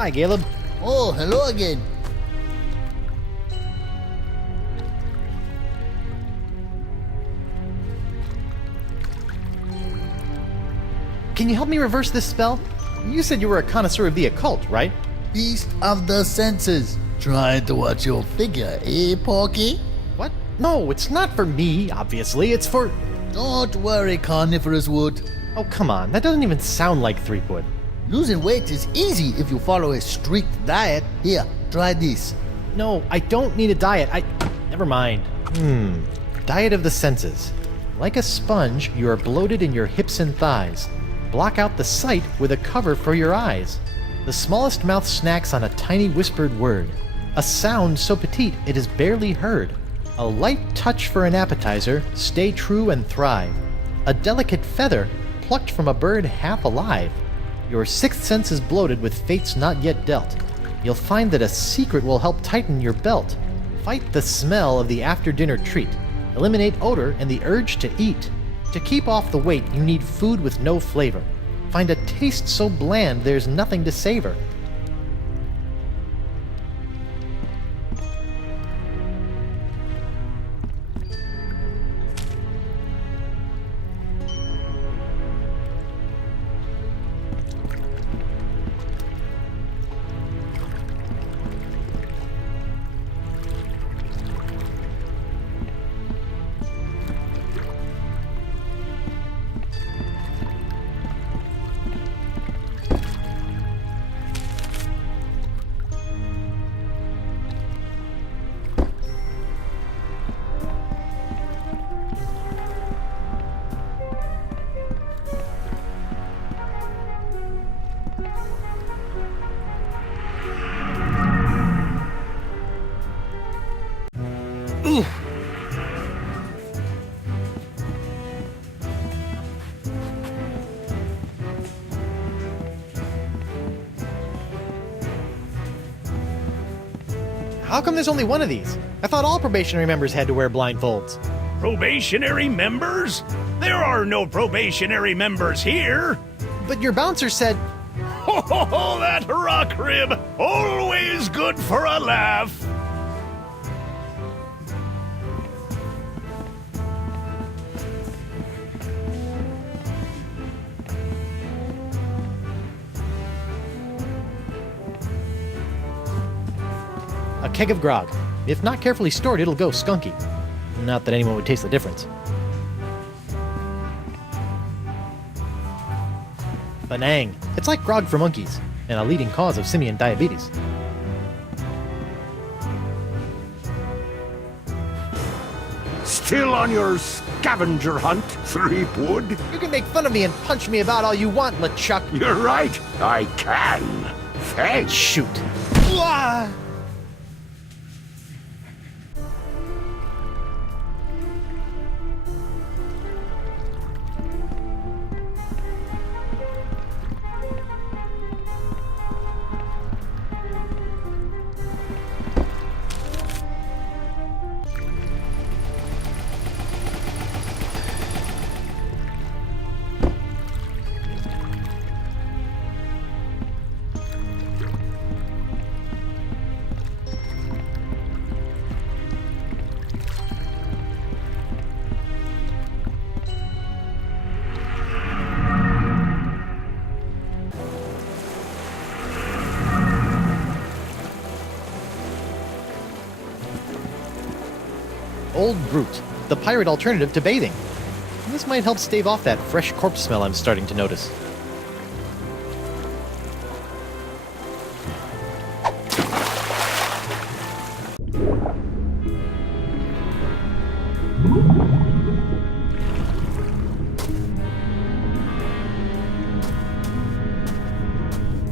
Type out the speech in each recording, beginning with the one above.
Hi, Caleb. Oh, hello again. Can you help me reverse this spell? You said you were a connoisseur of the occult, right? Feast of the senses. Trying to watch your figure, eh, Porky? What? No, it's not for me, obviously. It's for... Don't worry, Carnivorous Wood. Oh, come on. That doesn't even sound like Threepwood. Losing weight is easy if you follow a strict diet. Here, try this. No, I don't need a diet. Never mind. Diet of the senses. Like a sponge, you are bloated in your hips and thighs. Block out the sight with a cover for your eyes. The smallest mouth snacks on a tiny whispered word. A sound so petite it is barely heard. A light touch for an appetizer, stay true and thrive. A delicate feather, plucked from a bird half alive. Your sixth sense is bloated with fates not yet dealt. You'll find that a secret will help tighten your belt. Fight the smell of the after-dinner treat. Eliminate odor and the urge to eat. To keep off the weight, you need food with no flavor. Find a taste so bland there's nothing to savor. Ooh. How come there's only one of these? I thought all probationary members had to wear blindfolds. Probationary members? There are no probationary members here. But your bouncer said... Ho ho ho, that rock rib! Always good for a laugh! A keg of grog. If not carefully stored, it'll go skunky. Not that anyone would taste the difference. Benang. It's like grog for monkeys, and a leading cause of simian diabetes. Still on your scavenger hunt, Threepwood? You can make fun of me and punch me about all you want, LeChuck. You're right, I can. Thanks. Shoot. Wah! Old Brute, the pirate alternative to bathing. This might help stave off that fresh corpse smell I'm starting to notice.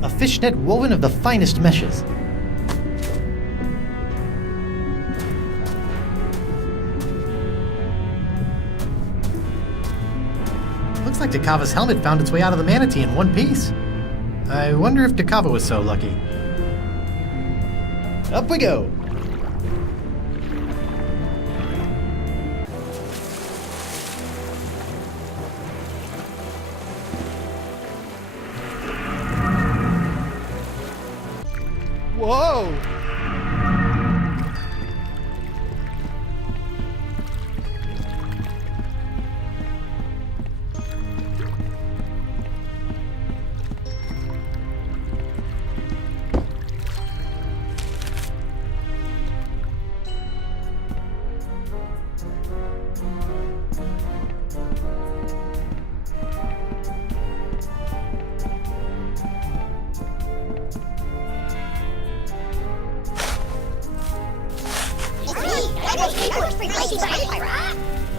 A fishnet woven of the finest meshes. Looks like Takava's helmet found its way out of the manatee in one piece. I wonder if Takava was so lucky. Up we go! Whoa!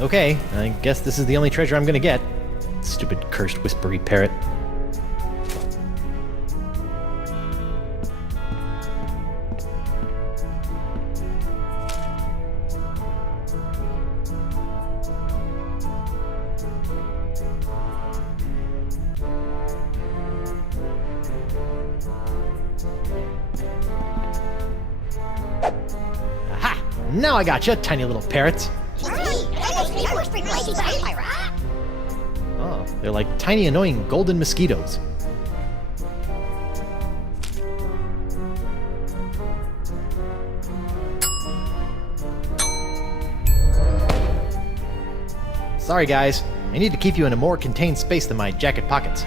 Okay, I guess this is the only treasure I'm gonna get. Stupid cursed whispery parrot. Aha! Now I gotcha, tiny little parrots. Oh, they're like tiny annoying golden mosquitoes. Sorry guys, I need to keep you in a more contained space than my jacket pockets.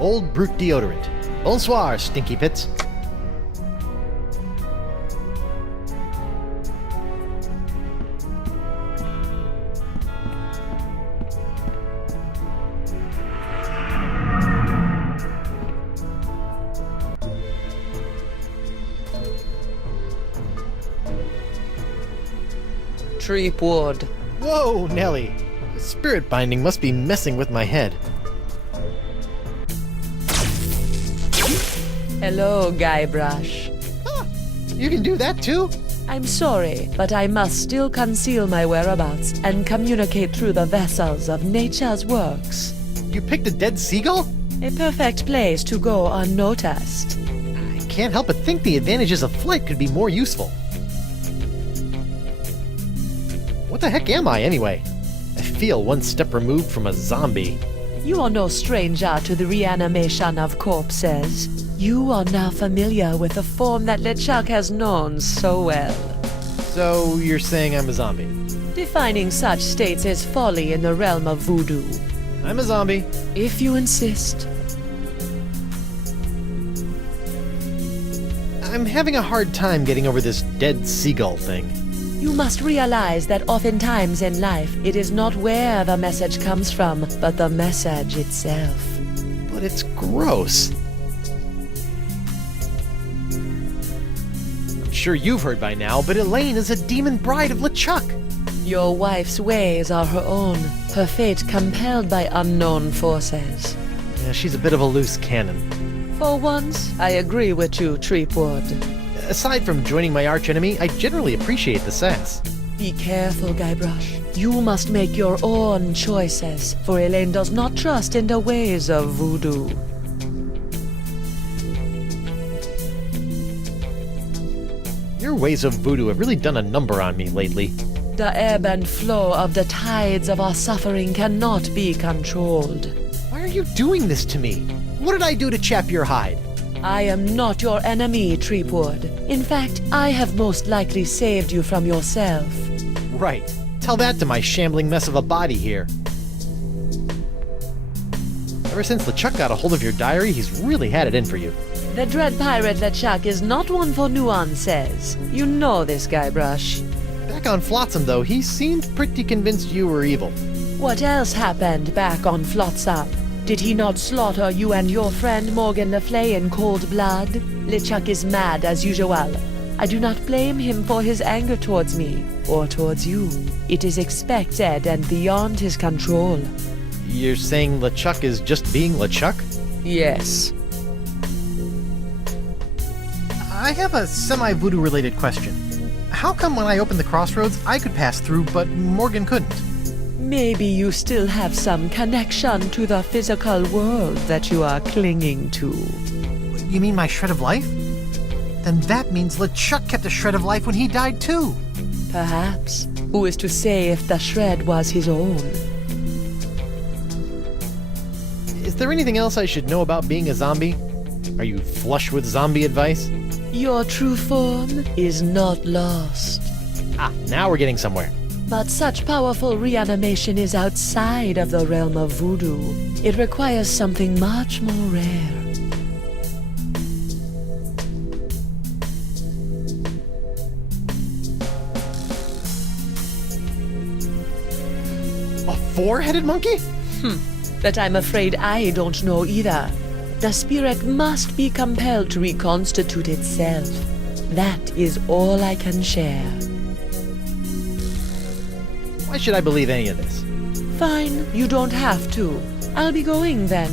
Old Brute deodorant. Bonsoir, stinky pits. Treepwood. Whoa, Nelly. Spirit binding must be messing with my head. Hello, Guybrush. You can do that too? I'm sorry, but I must still conceal my whereabouts and communicate through the vessels of nature's works. You picked a dead seagull? A perfect place to go unnoticed. I can't help but think the advantages of flight could be more useful. What the heck am I, anyway? I feel one step removed from a zombie. You are no stranger to the reanimation of corpses. You are now familiar with the form that LeChuck has known so well. So, you're saying I'm a zombie? Defining such states is folly in the realm of voodoo. I'm a zombie. If you insist. I'm having a hard time getting over this dead seagull thing. You must realize that oftentimes in life, it is not where the message comes from, but the message itself. But it's gross. I'm sure you've heard by now, but Elaine is a demon bride of LeChuck. Your wife's ways are her own, her fate compelled by unknown forces. Yeah, she's a bit of a loose cannon. For once, I agree with you, Treepwood. Aside from joining my archenemy, I generally appreciate the sass. Be careful, Guybrush. You must make your own choices, for Elaine does not trust in the ways of voodoo. Your ways of voodoo have really done a number on me lately. The ebb and flow of the tides of our suffering cannot be controlled. Why are you doing this to me? What did I do to chap your hide? I am not your enemy, Treepwood. In fact, I have most likely saved you from yourself. Right. Tell that to my shambling mess of a body here. Ever since LeChuck got a hold of your diary, he's really had it in for you. The dread pirate LeChuck is not one for nuances. You know this, Guybrush. Back on Flotsam, though, he seemed pretty convinced you were evil. What else happened back on Flotsam? Did he not slaughter you and your friend Morgan Le Fay in cold blood? LeChuck is mad as usual. I do not blame him for his anger towards me, or towards you. It is expected and beyond his control. You're saying LeChuck is just being LeChuck? Yes. I have a semi-voodoo related question. How come when I opened the crossroads, I could pass through, but Morgan couldn't? Maybe you still have some connection to the physical world that you are clinging to. You mean my shred of life? Then that means LeChuck kept a shred of life when he died too. Perhaps. Who is to say if the shred was his own? Is there anything else I should know about being a zombie? Are you flush with zombie advice? Your true form is not lost. Ah, now we're getting somewhere. But such powerful reanimation is outside of the realm of voodoo. It requires something much more rare. A four-headed monkey? That I'm afraid I don't know either. The spirit must be compelled to reconstitute itself. That is all I can share. Why should I believe any of this? Fine, you don't have to. I'll be going then.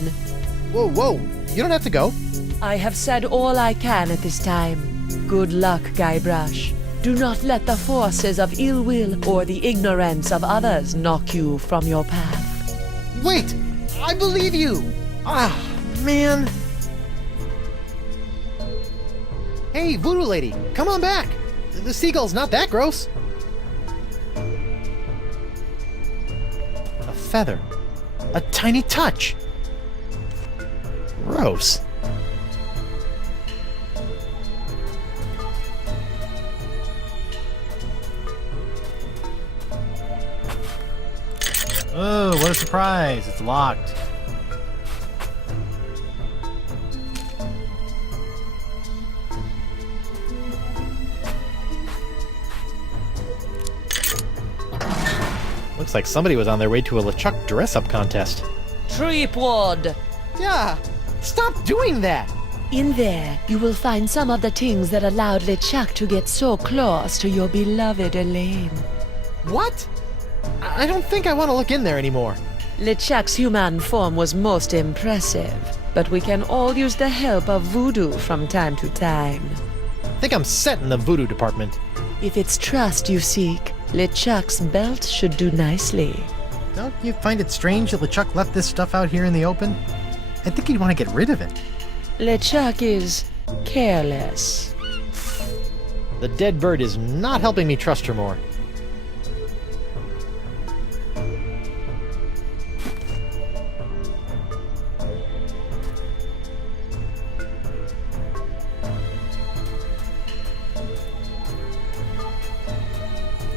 Whoa, whoa, you don't have to go. I have said all I can at this time. Good luck, Guybrush. Do not let the forces of ill will or the ignorance of others knock you from your path. Wait, I believe you. Ah, man. Hey, voodoo lady, come on back. The seagull's not that gross. A feather. A tiny touch. Gross. Oh, what a surprise. It's locked. Looks like somebody was on their way to a LeChuck dress-up contest. Tripwad! Yeah, stop doing that! In there, you will find some of the things that allowed LeChuck to get so close to your beloved Elaine. What? I don't think I want to look in there anymore. LeChuck's human form was most impressive, but we can all use the help of voodoo from time to time. I think I'm set in the voodoo department. If it's trust you seek, LeChuck's belt should do nicely. Don't you find it strange that LeChuck left this stuff out here in the open? I think he'd want to get rid of it. LeChuck is careless. The dead bird is not helping me trust her more.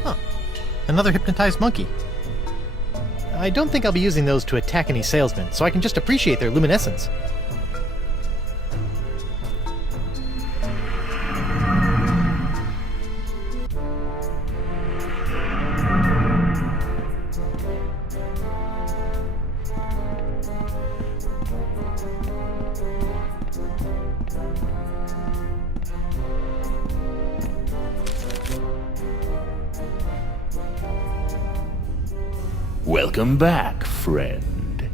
Huh. Another hypnotized monkey. I don't think I'll be using those to attack any salesmen, so I can just appreciate their luminescence. Welcome back, friend.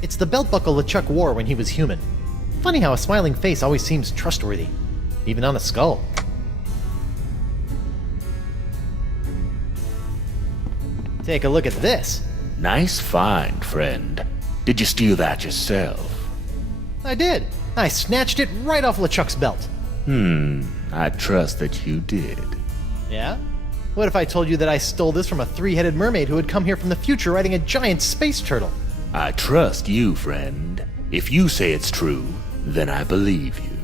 It's the belt buckle LeChuck wore when he was human. Funny how a smiling face always seems trustworthy, even on a skull. Take a look at this. Nice find, friend. Did you steal that yourself? I did. I snatched it right off LeChuck's belt. I trust that you did. Yeah? What if I told you that I stole this from a three-headed mermaid who had come here from the future riding a giant space turtle? I trust you, friend. If you say it's true, then I believe you.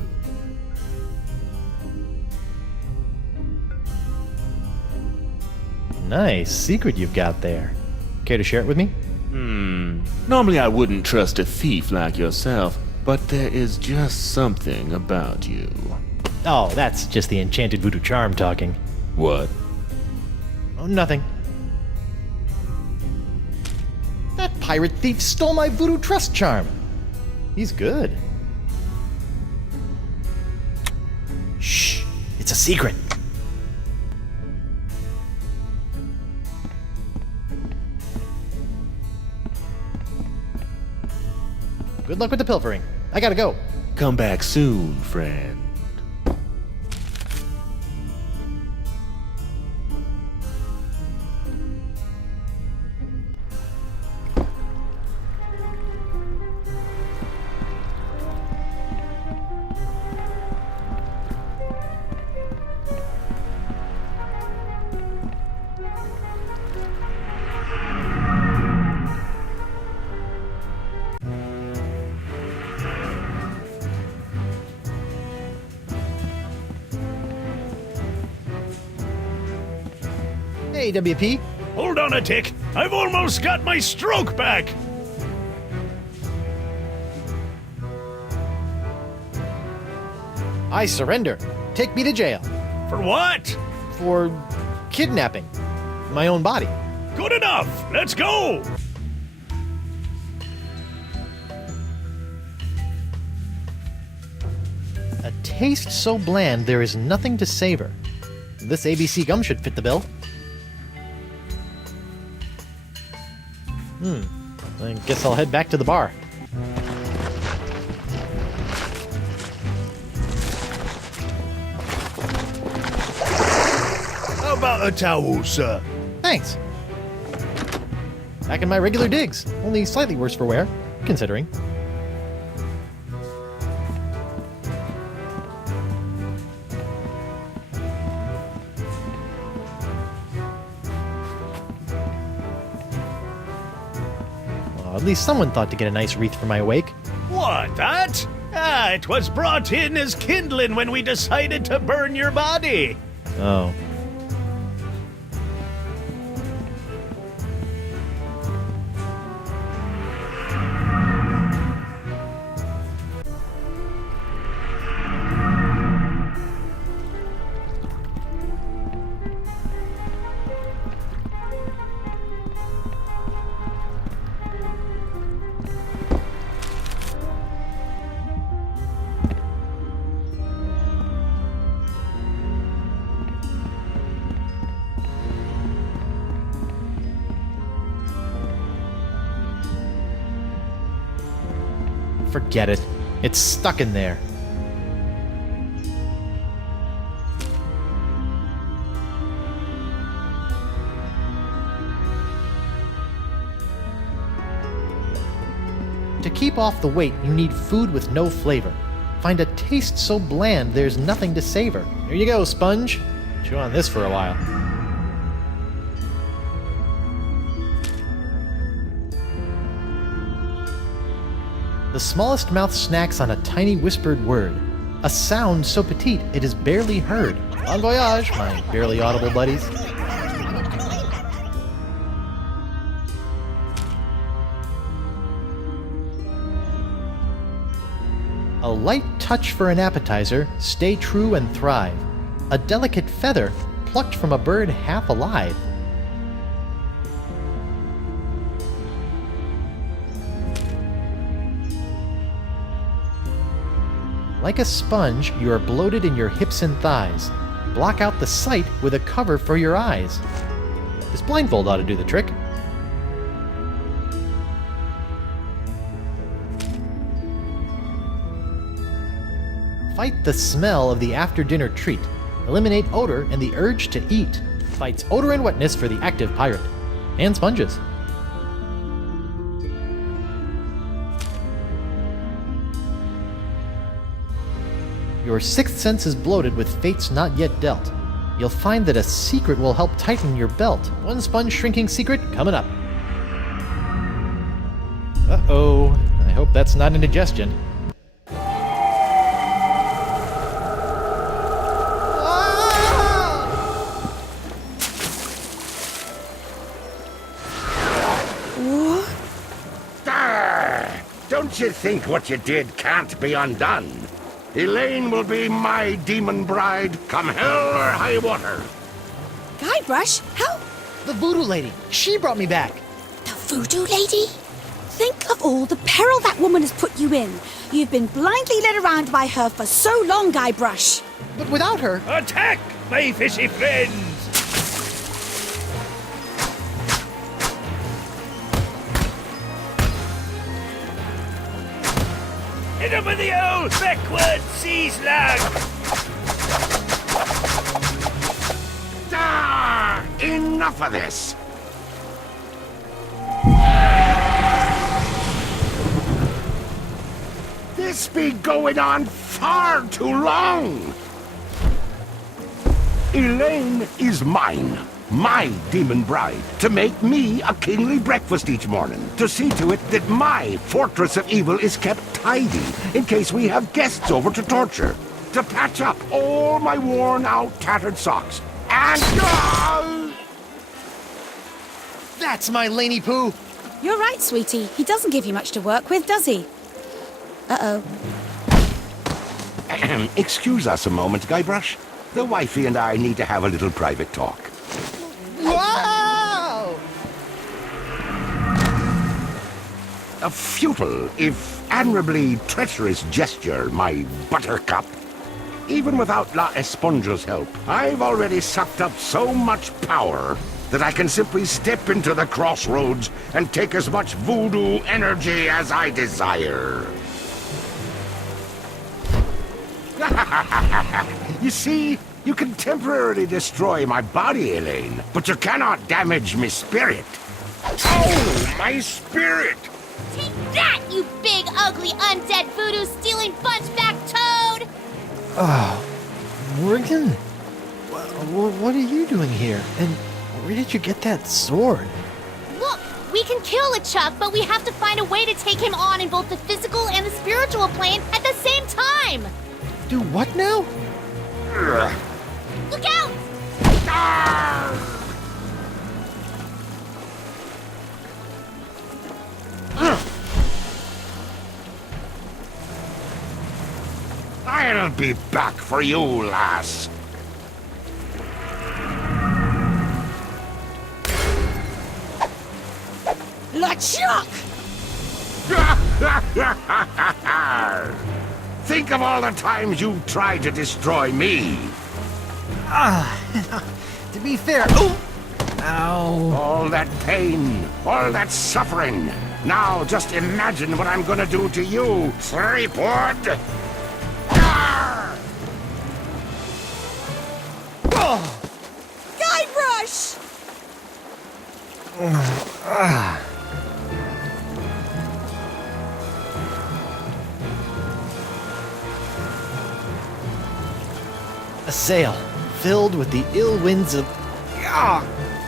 Nice secret you've got there. Care to share it with me? Normally I wouldn't trust a thief like yourself, but there is just something about you. Oh, that's just the enchanted voodoo charm talking. What? Oh, nothing. That pirate thief stole my voodoo trust charm. He's good. Shh, it's a secret. Good luck with the pilfering. I gotta go. Come back soon, friend. Hey, WP. Hold on a tick. I've almost got my stroke back. I surrender. Take me to jail. For what? For kidnapping my own body. Good enough. Let's go. A taste so bland there is nothing to savor. This ABC gum should fit the bill. I guess I'll head back to the bar. How about a towel, sir? Thanks. Back in my regular digs, only slightly worse for wear, considering. Well, at least someone thought to get a nice wreath for my wake. What, that? Ah, it was brought in as kindling when we decided to burn your body. Oh. Forget it. It's stuck in there. To keep off the weight, you need food with no flavor. Find a taste so bland there's nothing to savor. Here you go, sponge. Chew on this for a while. The smallest mouth snacks on a tiny whispered word, a sound so petite it is barely heard. Bon voyage, my barely audible buddies. A light touch for an appetizer, stay true and thrive. A delicate feather, plucked from a bird half alive. Like a sponge, you are bloated in your hips and thighs. Block out the sight with a cover for your eyes. This blindfold ought to do the trick. Fight the smell of the after-dinner treat. Eliminate odor and the urge to eat. Fights odor and wetness for the active pirate. And sponges. Your sixth sense is bloated with fates not yet dealt. You'll find that a secret will help tighten your belt. One sponge shrinking secret coming up. Uh-oh. I hope that's not indigestion. Don't you think what you did can't be undone? Elaine will be my demon bride, come hell or high water. Guybrush, how? The voodoo lady. She brought me back. The voodoo lady? Think of all the peril that woman has put you in. You've been blindly led around by her for so long, Guybrush. But without her... Attack, my fishy friends! Hit him with the old backward sea slug! Ah, enough of this! This be going on far too long! Elaine is mine, my demon bride, to make me a kingly breakfast each morning, to see to it that my fortress of evil is kept tidy in case we have guests over to torture, to patch up all my worn-out, tattered socks, and... That's my Laney Poo! You're right, sweetie. He doesn't give you much to work with, does he? Uh-oh. Excuse us a moment, Guybrush. The wifey and I need to have a little private talk. Wow! A futile, if admirably treacherous gesture, my buttercup. Even without La Esponja's help, I've already sucked up so much power that I can simply step into the crossroads and take as much voodoo energy as I desire. You see, you can temporarily destroy my body, Elaine, but you cannot damage my spirit. Oh, my spirit! Take that, you big, ugly, undead voodoo-stealing bunchback toad! Morgan? What are you doing here? And where did you get that sword? Look, we can kill LeChuck, but we have to find a way to take him on in both the physical and the spiritual plane at the same time! Do what now? Look out! I'll be back for you, lass. LeChuck! Think of all the times you tried to destroy me. To be fair... Oh! Ow. All that pain, all that suffering. Now just imagine what I'm gonna do to you, Threepwood. Guybrush! A sail filled with the ill winds of...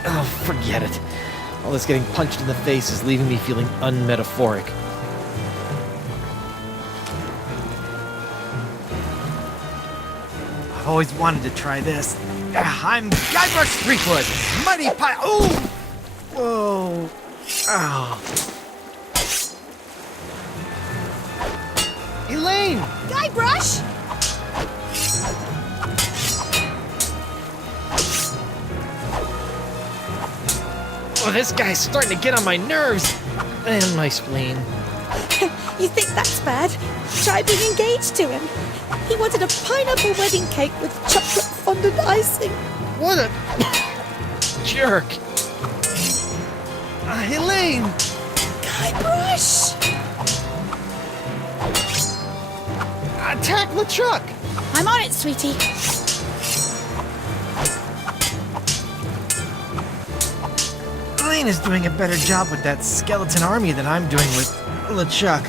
Oh, forget it. All this getting punched in the face is leaving me feeling unmetaphoric. I've always wanted to try this. I'm Guybrush Threepwood, mighty pie. Oh! Whoa! Oh! Elaine! Guybrush! Oh, this guy's starting to get on my nerves. And my spleen. You think that's bad? Try being engaged to him. He wanted a pineapple wedding cake with chocolate fondant icing. What a... jerk. Elaine! Guybrush! Attack LeChuck! I'm on it, sweetie. Elaine is doing a better job with that skeleton army than I'm doing with LeChuck.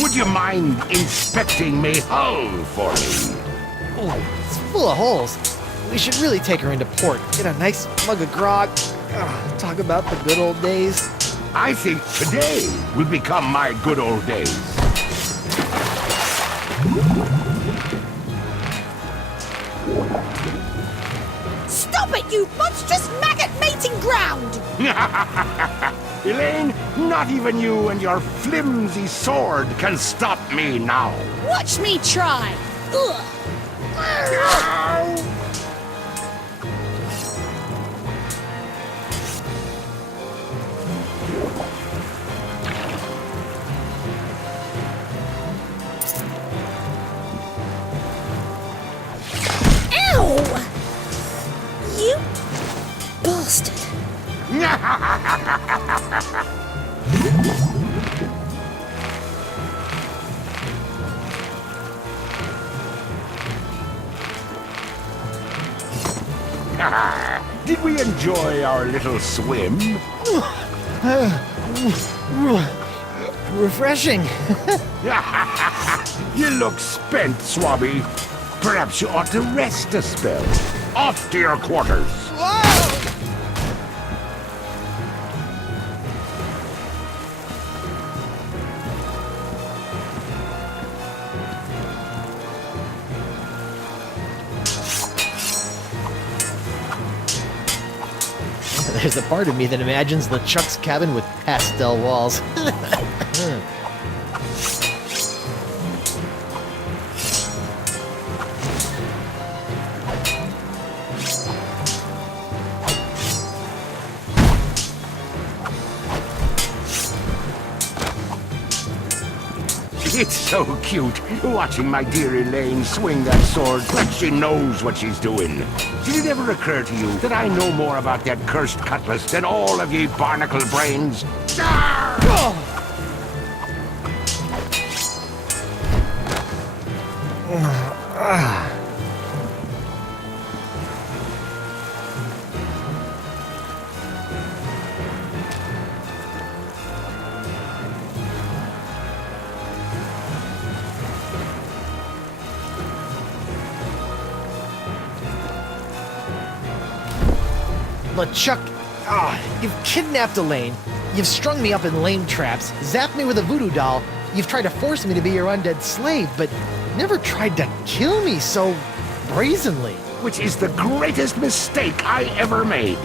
Would you mind inspecting me hull for me? Oh, it's full of holes. We should really take her into port. Get a nice mug of grog. Talk about the good old days. I think today will become my good old days. Stop it, you monstrous maggot mating ground! Elaine, not even you and your flimsy sword can stop me now. Watch me try! Ugh. Ow! You bastard! Did we enjoy our little swim? Refreshing. You look spent, Swabby. Perhaps you ought to rest a spell. Off to your quarters. There's a part of me that imagines LeChuck's cabin with pastel walls. It's so cute, watching my dear Elaine swing that sword like she knows what she's doing. Did it ever occur to you that I know more about that cursed cutlass than all of ye barnacle brains? LeChuck, you've kidnapped Elaine. You've strung me up in lame traps, zapped me with a voodoo doll. You've tried to force me to be your undead slave, but never tried to kill me so brazenly. Which is the greatest mistake I ever made.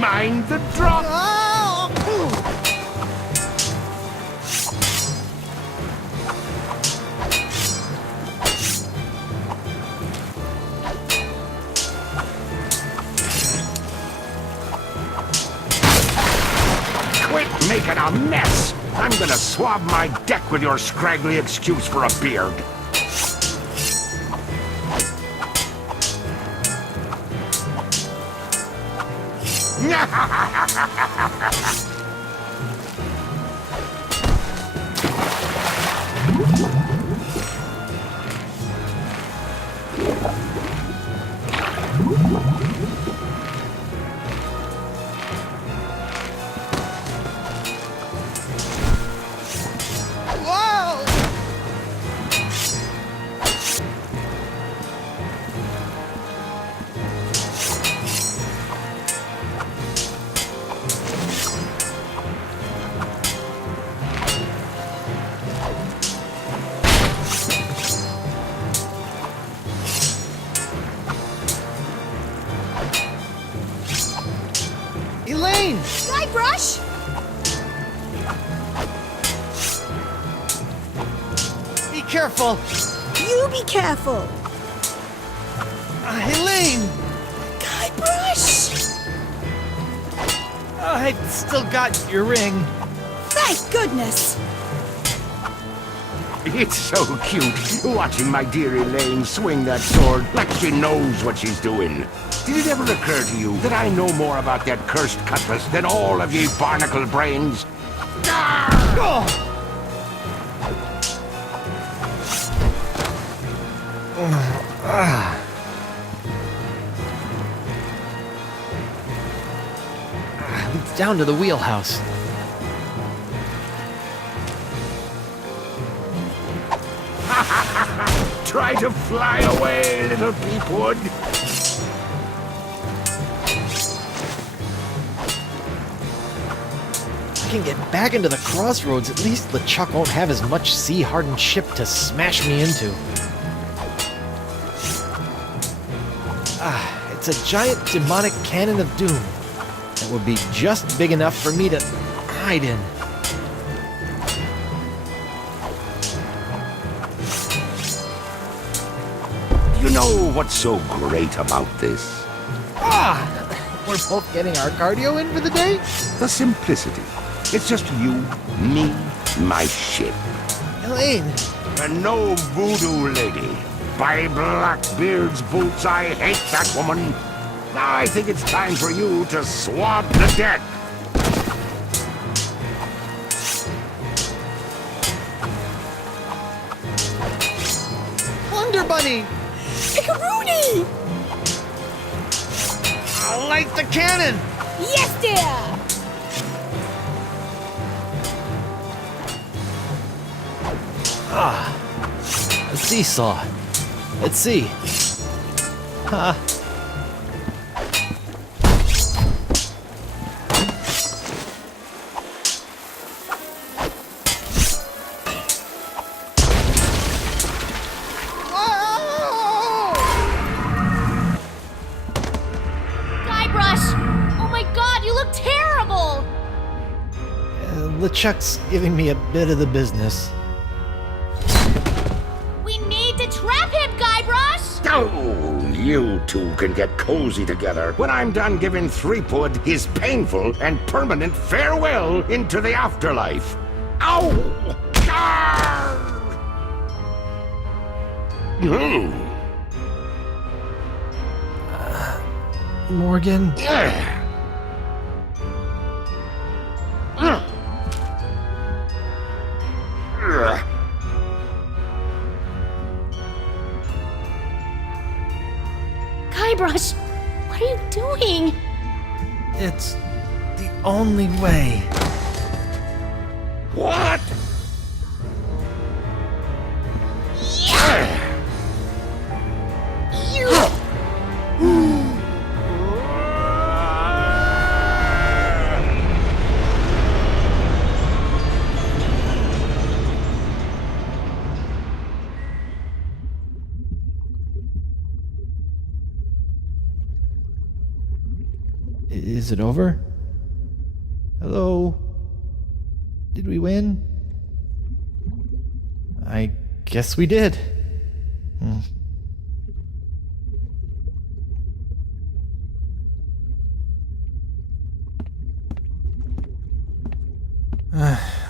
Mind the drop! Quit making a mess! I'm gonna swab my deck with your scraggly excuse for a beard. Elaine! Guybrush! Be careful! You be careful! Elaine! Guybrush! I still got your ring. Thank goodness! It's so cute, watching my dear Elaine swing that sword like she knows what she's doing. Did it ever occur to you that I know more about that cursed cutlass than all of ye barnacle brains? It's down to the wheelhouse. Try to fly away, little peepwood. If I can get back into the crossroads, at least LeChuck won't have as much sea-hardened ship to smash me into. It's a giant demonic cannon of doom that would be just big enough for me to hide in. You know what's so great about this? We're both getting our cardio in for the day? The simplicity. It's just you, me, my ship. Elaine! And no voodoo lady. By Blackbeard's boots, I hate that woman. Now I think it's time for you to swab the deck. Wonder Bunny! Pickaroony! I'll light the cannon! Yes, dear! A seesaw. Let's see. Ha. Guybrush! LeChuck's giving me a bit of the business. We need to trap him, Guybrush! Oh, you two can get cozy together when I'm done giving Threepwood his painful and permanent farewell into the afterlife. Ow! Arr! Morgan? Guybrush, what are you doing? It's the only way. What? Is it over? Hello? Did we win? I guess we did.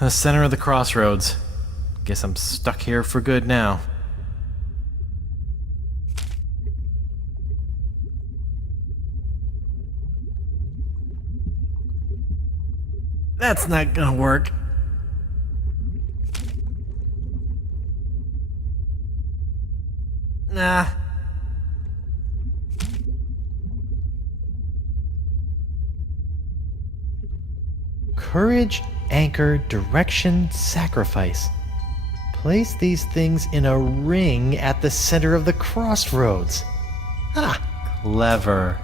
The center of the crossroads. Guess I'm stuck here for good now. That's not gonna work. Nah. Courage, anchor, direction, sacrifice. Place these things in a ring at the center of the crossroads. Ah, clever.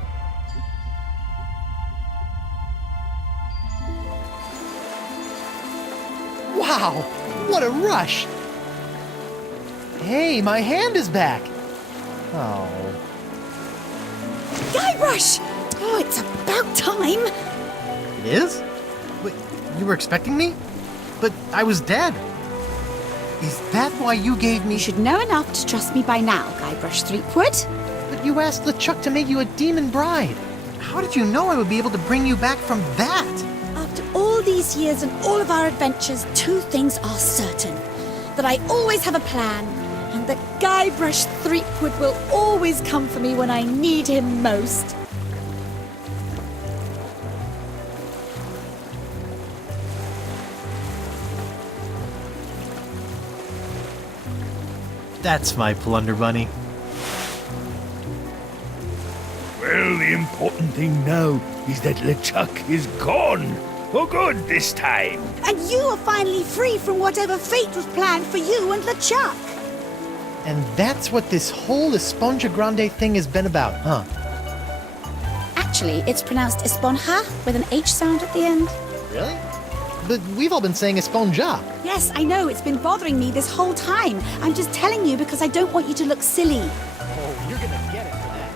Wow, what a rush! Hey, my hand is back! Oh. Guybrush! Oh, it's about time. It is? Wait, you were expecting me? But I was dead. Is that why you gave me... You should know enough to trust me by now, Guybrush Threepwood. But you asked LeChuck to make you a demon bride. How did you know I would be able to bring you back from that? After all these years and all of our adventures, two things are certain. That I always have a plan, and that Guybrush Threepwood will always come for me when I need him most. That's my plunder bunny. Well, the important thing now is that LeChuck is gone. For good this time. And you are finally free from whatever fate was planned for you and LeChuck. And that's what this whole Esponja Grande thing has been about, huh? Actually, it's pronounced Esponja with an H sound at the end. Really? But we've all been saying Esponja. Yes, I know, it's been bothering me this whole time. I'm just telling you because I don't want you to look silly. Oh, you're gonna get it for that.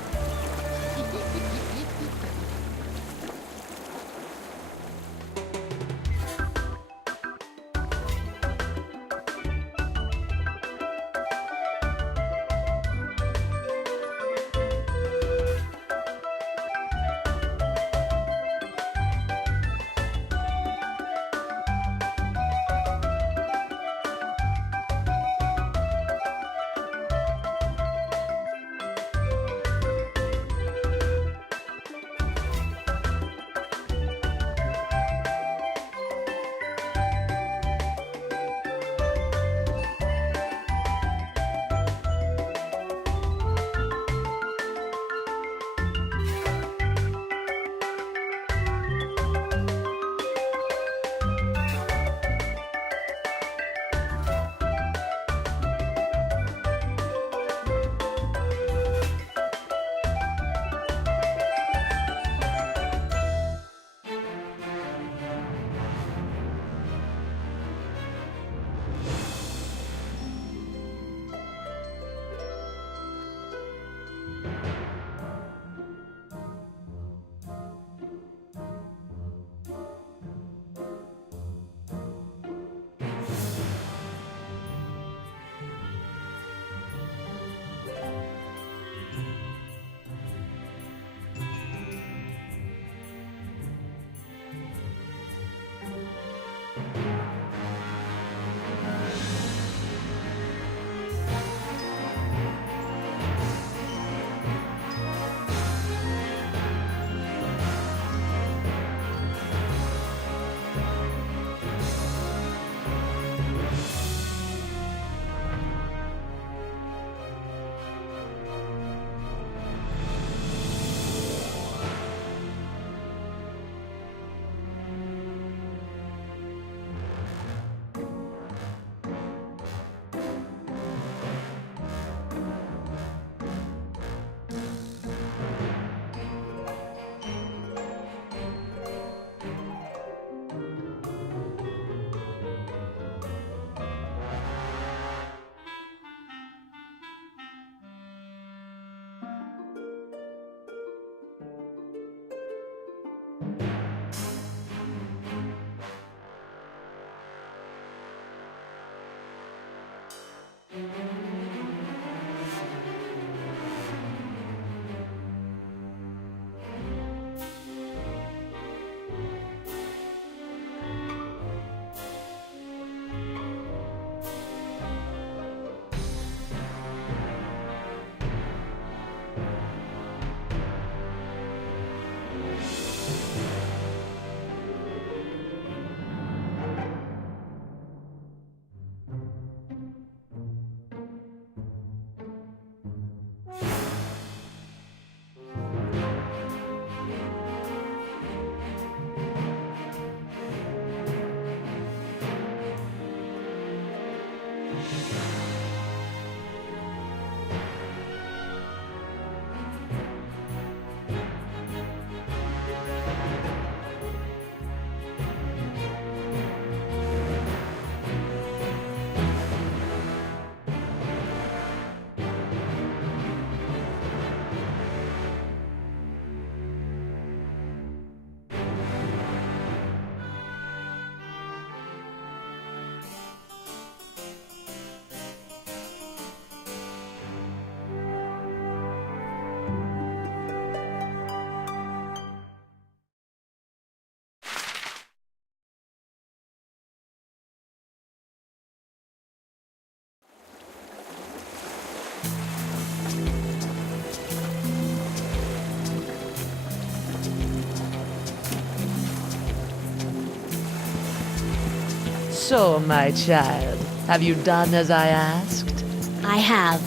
So, my child, have you done as I asked? I have.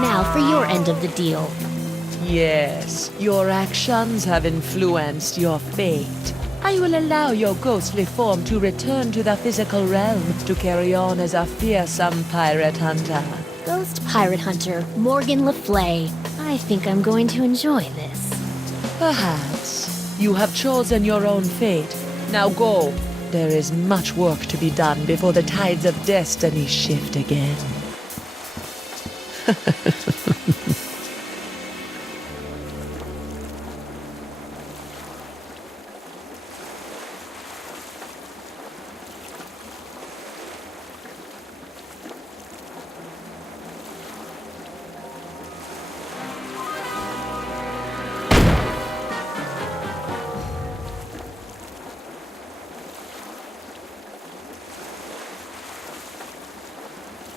Now for your end of the deal. Yes, your actions have influenced your fate. I will allow your ghostly form to return to the physical realm to carry on as a fearsome pirate hunter. Ghost pirate hunter Morgan Le Flay. I think I'm going to enjoy this. Perhaps. You have chosen your own fate. Now go. There is much work to be done before the tides of destiny shift again.